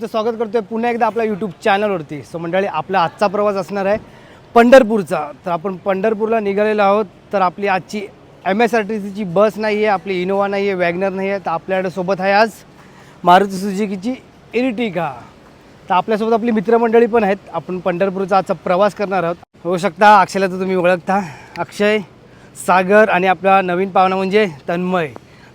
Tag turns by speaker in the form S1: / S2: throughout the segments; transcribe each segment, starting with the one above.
S1: तुमचं स्वागत करतोय पुन्हा एकदा आपल्या यूट्यूब चॅनलवरती सो मंडळी आपला आजचा प्रवास असणार आहे पंढरपूरचा. तर आपण पंढरपूरला निघालेलो आहोत. तर आपली आजची एम एस आर टी सीची बस नाही आहे आपली इनोवा नाही आहे वॅगनर नाही आहे तर आपल्याकडे सोबत आहे आज मारुती सुजुकीची इरिटिका तर आपल्यासोबत आपली मित्रमंडळी पण आहेत. आपण पंढरपूरचा आजचा प्रवास करणार आहोत. होऊ शकता अक्षयला तर तुम्ही ओळखता. अक्षय सागर आणि आपला नवीन पाहुणा म्हणजे तन्मय.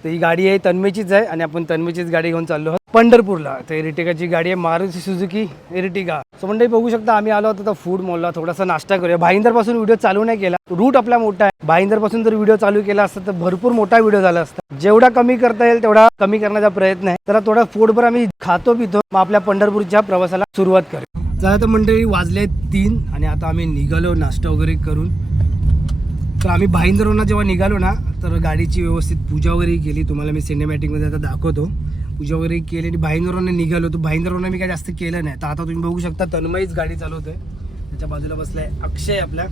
S1: तर ही गाडी आहे तन्मयचीच आहे आणि आपण तन्मयचीच गाडी घेऊन चाललो आहोत. पंढरपूरला. तर इरिटिकाची गाडी आहे मारुती सुझुकी इरिटिका सो मंडळी बघू शकता आम्ही आलो होतो फूड मॉलला थोडासा नाश्ता करूया. भाईंदरपासून व्हिडिओ चालू नाही केला. रूट आपला मोठा आहे. भाईंदरपासून जर व्हिडिओ चालू केला असता तर भरपूर मोठा व्हिडिओ झाला असता. जेवढा कमी करता येईल तेवढा कमी करण्याचा प्रयत्न आहे. तर थोडा फूडभर आम्ही खातो पितो. मग आपल्या पंढरपूरच्या प्रवासाला सुरुवात करू चला तर मंडळी वाजले तीन आणि आता आम्ही निघालो नाश्ता वगैरे करून. तर आम्ही भाईंदरवरनं जेव्हा निघालो ना तर गाडीची व्यवस्थित पूजा वगैरे केली तुम्हाला मी सिनेमॅटिकमध्ये आता दाखवतो. पूजा वगैरे केली आणि भाईंदरवरनं निघालो. तर भाईंदरवरनं मी काय जास्त केलं नाही. तर आता तुम्ही बघू शकता तन्मयीच गाडी चालवतोय. त्याच्या बाजूला बसलाय अक्षय आपल्या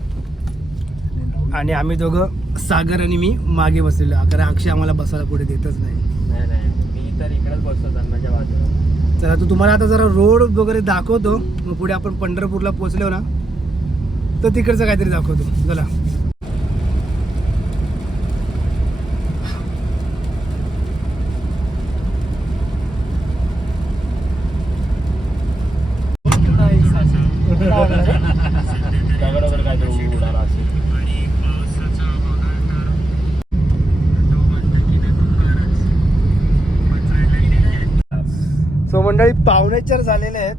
S1: आणि आम्ही दोघं सागर आणि मी मागे बसलेलो. आहे. कारण अक्षय आम्हाला बसायला पुढे देतच नाही.
S2: नाही नाही. मी तर इकडेच बसतो माझ्या बाजूला.
S1: तर आता तुम्हाला आता जरा रोड वगैरे दाखवतो. मग पुढे आपण पंढरपूरला पोहोचलो ना. तर तिकडचं काहीतरी दाखवतो. चला.
S2: दगड वगैरे काहीतरी उडाला असेल
S1: सो मंडळी पावणे चार झालेले आहेत.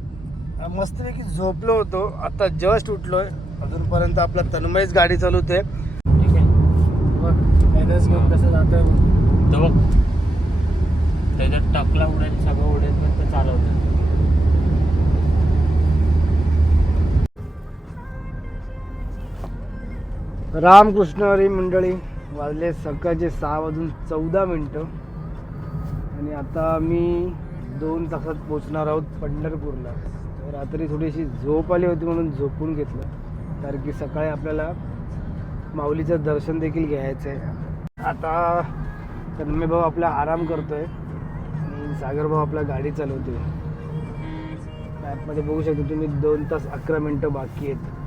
S1: मस्तपैकी झोपलो होतो. आता जस्ट उठलोय. अजूनपर्यंत आपला तन्मयच गाडी चालवते
S2: ठीक आहे.
S1: घेऊन कसं जातोय
S2: त्याच्यात टाकला उडेल सगळं उडेल पण ते चालवतं
S1: रामकृष्ण हरी मंडळी वाजले सकाळचे सहा वाजून चौदा मिनटं. आणि आता मी दोन तासात पोचणार आहोत पंढरपूरला. रात्री थोडीशी झोप आली होती म्हणून झोपून घेतलं. कारण की सकाळी आपल्याला माऊलीचं दर्शन देखील घ्यायचं आहे. आता तन्मय भाऊ आपला आराम करतोय. आणि सागरभाऊ आपला गाडी चालवतोय. मॅपमध्ये बघू शकता तुम्ही दोन तास अकरा मिनटं बाकी आहेत.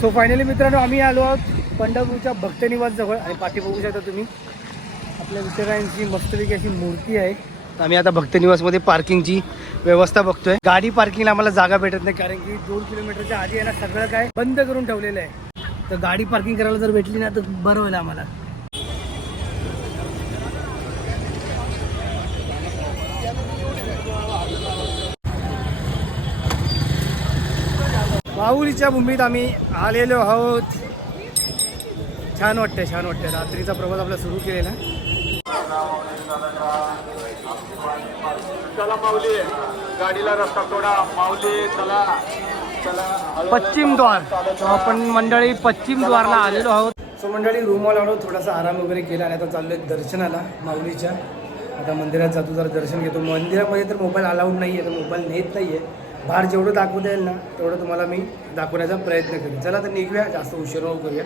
S1: सो फायनली मित्रांनो आम्ही आलो आहोत पंढरपूरच्या भक्तनिवासजवळ आणि पाठी बघू शकता तुम्ही आपल्या विचारांची मस्तपैकी अशी मूर्ती आहे. आम्ही आता भक्तनिवासमध्ये पार्किंगची व्यवस्था बघतोय. गाडी पार्किंगला आम्हाला जागा भेटत नाही कारण की दोन किलोमीटरच्या आधी आहे ना सगळं काय बंद करून ठेवलेलं आहे. तर गाडी पार्किंग करायला जर भेटली ना तर बरं होईल आम्हाला. माऊलीच्या भूमीत आम्ही आलेलो आहोत. छान वाटतंय छान वाटतंय. रात्रीचा प्रवास आपला सुरू केलेला.
S3: चला माऊली गाडीला रस्ता थोडा माऊली चला. चला.
S1: पश्चिम द्वार. आपण मंडळी पश्चिम द्वारला आलेलो आहोत. सो मंडळी रूमला आलो. थोडासा आराम वगैरे केला आणि आता चाललोय दर्शनाला माऊलीच्या. आता मंदिरात जातो जरा दर्शन घेतो. मंदिरामध्ये तर मोबाईल अलाउड नाही आहे तर मोबाईल नेत नाही आहे बाहेर जेवढं दाखवता येईल ना तेवढं तुम्हाला मी दाखवण्याचा प्रयत्न करेन. चला तर निघूया. जास्त उशीर करूया.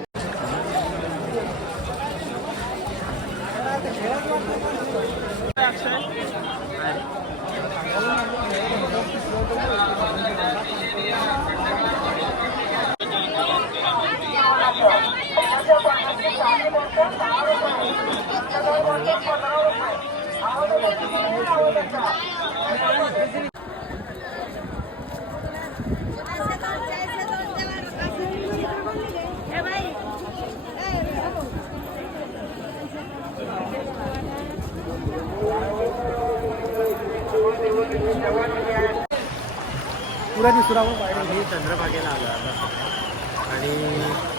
S1: पुरा दिसू आपण बाहेर
S2: आम्ही चंद्रभागेला आलो आता आणि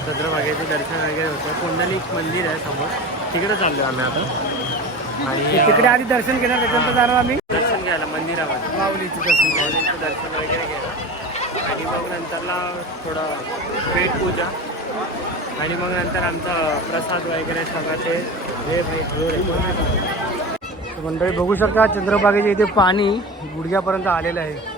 S2: चंद्रभागेचं दर्शन वगैरे होतं. पुंडलिक मंदिर आहे समोर. तिकडे चाललो आम्ही आता. आणि
S1: तिकडे आधी दर्शन घेणार त्याच्यानंतर जाणार आम्ही.
S2: दर्शन घ्यायला मंदिरामध्ये.
S1: माऊलीचं दर्शन
S2: माऊलींचं दर्शन वगैरे घेणार आणि मग नंतरला थोडं पेट पूजा. आणि मग नंतर आमचा प्रसाद वगैरे सगळं ते हे
S1: मंडळी बघू शकता चंद्रभागेच्या इथे पाणी गुडघ्यापर्यंत आलेलं आहे.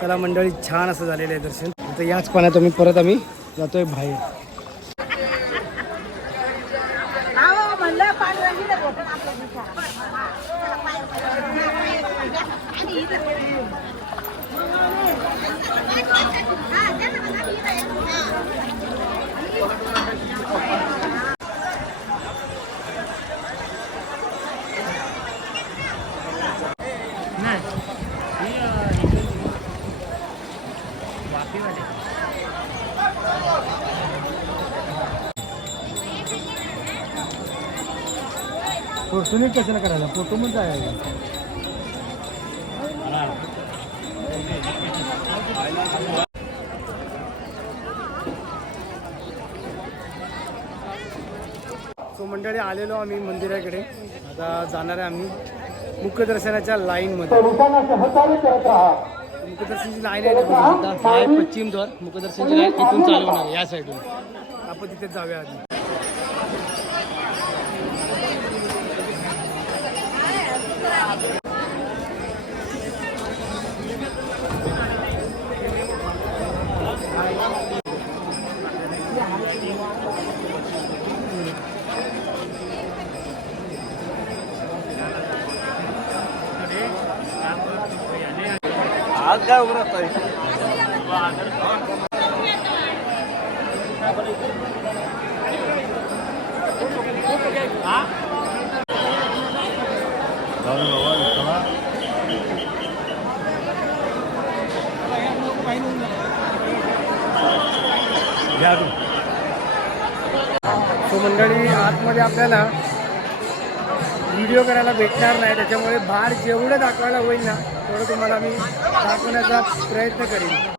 S1: चला मंडळी छान असं झालेलं आहे दर्शन. आता याच पाण्यात आम्ही परत आम्ही जातोय बाहेर. फोटो नाही कशाला करायला? फोटो मध्ये आहे. सो मंडळी आलेलो आम्ही मंदिराकडे. आता जाणार आहे आम्ही मुखदर्शनाच्या लाईनमध्ये मुखदर्शनची लाईन आहे ना. हा पश्चिम द्वार मुखदर्शनची लाईन इथून चालू होणार या साईडून आपण तिथे जाऊया आधी.
S2: आज काय उघडत
S1: तो मंडळी आतमध्ये आपल्याला व्हिडिओ करायला भेटणार नाही त्याच्यामुळे बाहेर जेवढं दाखवायला होईल ना तेवढं तुम्हाला मी दाखवण्याचा प्रयत्न करेन.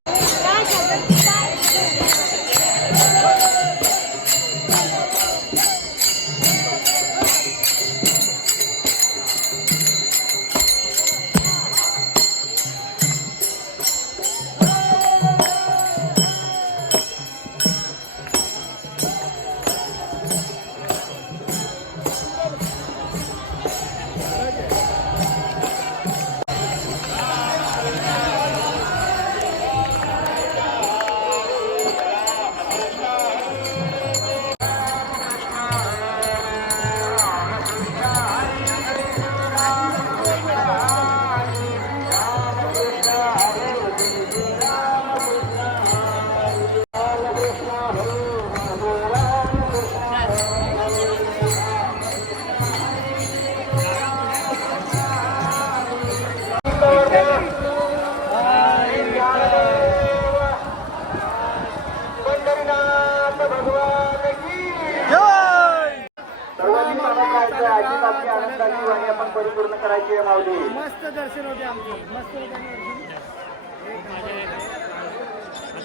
S1: मस्त दर्शन होते आमचे.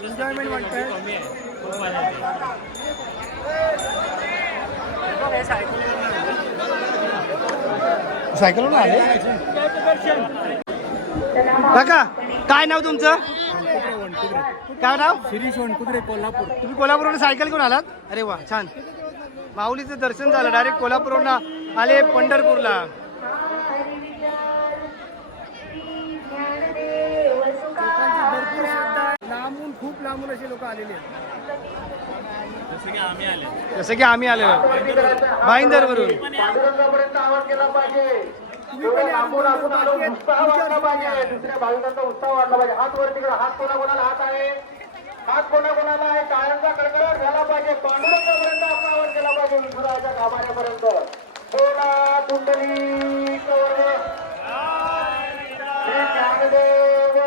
S1: एन्जॉयमेंट सायकल आले? काका काय नाव तुमचं? काय नाव
S2: शिरीष कुत्रे कोल्हापूर.
S1: तुम्ही कोल्हापूरवर सायकल घेऊन आलात? अरे वा छान. माऊलीचं दर्शन झालं. डायरेक्ट कोल्हापूरवरून आले पंढरपूरला. लांबून खूप लांबून असे लोक आलेले
S2: जसं की आम्ही आले.
S1: जसं की आम्ही आलेलो. भाईंदर वरून
S3: उत्साह वाढला पाहिजे. हात वर तिकडे हात कोणा कोणाला हात आहे? हात कोणाकोणाला आहे? टाळ्यांचा कडकडाट झाला पाहिजे. पांडुरंगापर्यंत आपला आवाज केला पाहिजे विठुराच्या गाभाऱ्यापर्यंत. बोला कुंडली श्री ज्ञानदेव.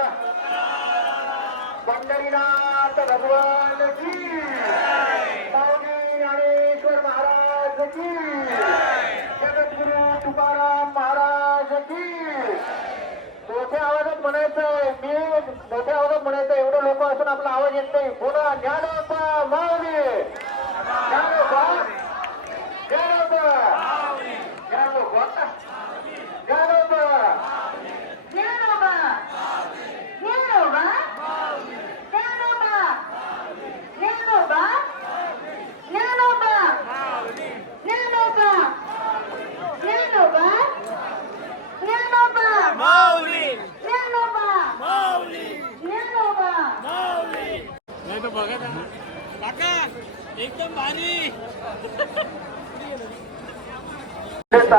S3: पंढरीनाथ भगवान की. माऊली ज्ञानेश्वर महाराज की जगद्गुरु तुकाराम महाराज की मोठ्या आवाजात म्हणायचं मी मोठ्या आवाजात म्हणायचं एवढे लोक असून आपला आवाज येत नाही. पुन्हा ज्ञानोबा माऊली. ज्ञानोबा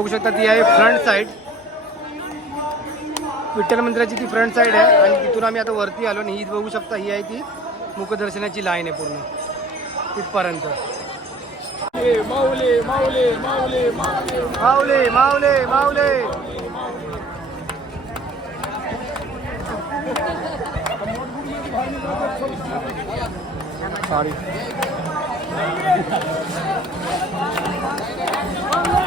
S2: बघू
S1: शकता ती आहे फ्रंट साईड विठ्ठल मंदिराची ती फ्रंट साईड आहे आणि तिथून आम्ही आता वरती आलो आणि ही बघू शकता ही आहे ती मुखदर्शनाची लाईन आहे पूर्ण. तिथपर्यंत.
S2: माऊले माऊले माऊले माऊले
S1: माऊले.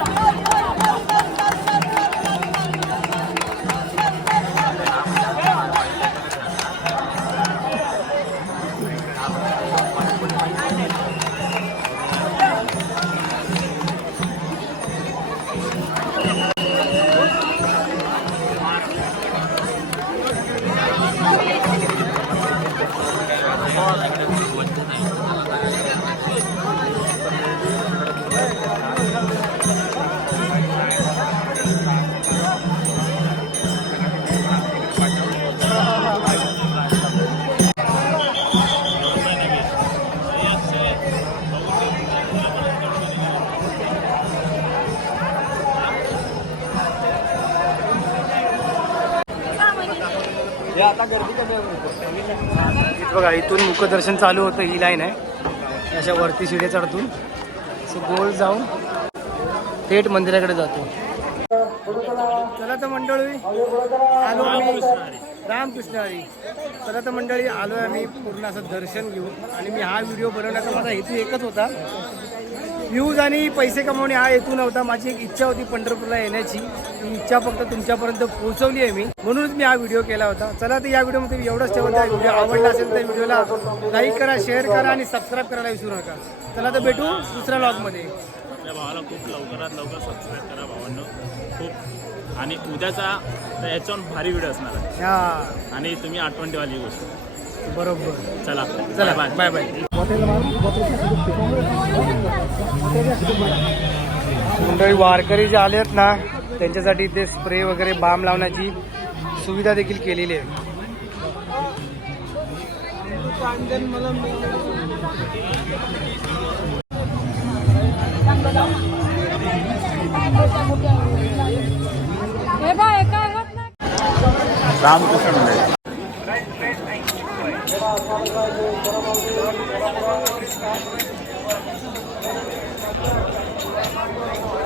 S1: बघा इथून मुखदर्शन चालू होतं ही लाईन आहे. अशा वरती शिडे चढतून. सो गोल जाऊन थेट मंदिराकडे जातो. चला तर मंडळी आलो आम्ही. रामकृष्ण हरी. चला तर मंडळी आलो आहे आम्ही पूर्ण असं दर्शन घेऊन. आणि मी हा व्हिडिओ बनवण्याचा माझा हेतू एकच होता. व्ह्यूज आणि पैसे कमवणे हा हेतू नव्हता. माझी एक इच्छा होती पंढरपूरला येण्याची. ती इच्छा फक्त तुमच्यापर्यंत पोहोचवली आहे मी. म्हणूनच मी हा व्हिडिओ केला होता. चला तर या व्हिडिओमध्ये मी एवढंच ठेवत आहे व्हिडिओ आवडला असेल तर व्हिडिओला लाईक करा शेअर करा आणि सबस्क्राईब करायला विसरू नका. चला तर भेटू दुसऱ्या ब्लॉगमध्ये
S4: आपल्या भावाला खूप लवकरात लवकर सबस्क्राईब करा भावांनो. खूप. आणि उद्याचा तर याच्याहून भारी व्हिडिओ असणार आहे. आणि तुम्ही आठवण ठेवाली गोष्ट.
S1: बरोबर.
S4: चला.
S1: चला.
S4: Bye
S1: bye. बाय मंडळी वारकरी जे आले आहेत ना त्यांच्यासाठी ते स्प्रे वगैरे बाम लावण्याची सुविधा देखील केलेली आहे.
S5: हे
S4: रामकृष्ण Thank you.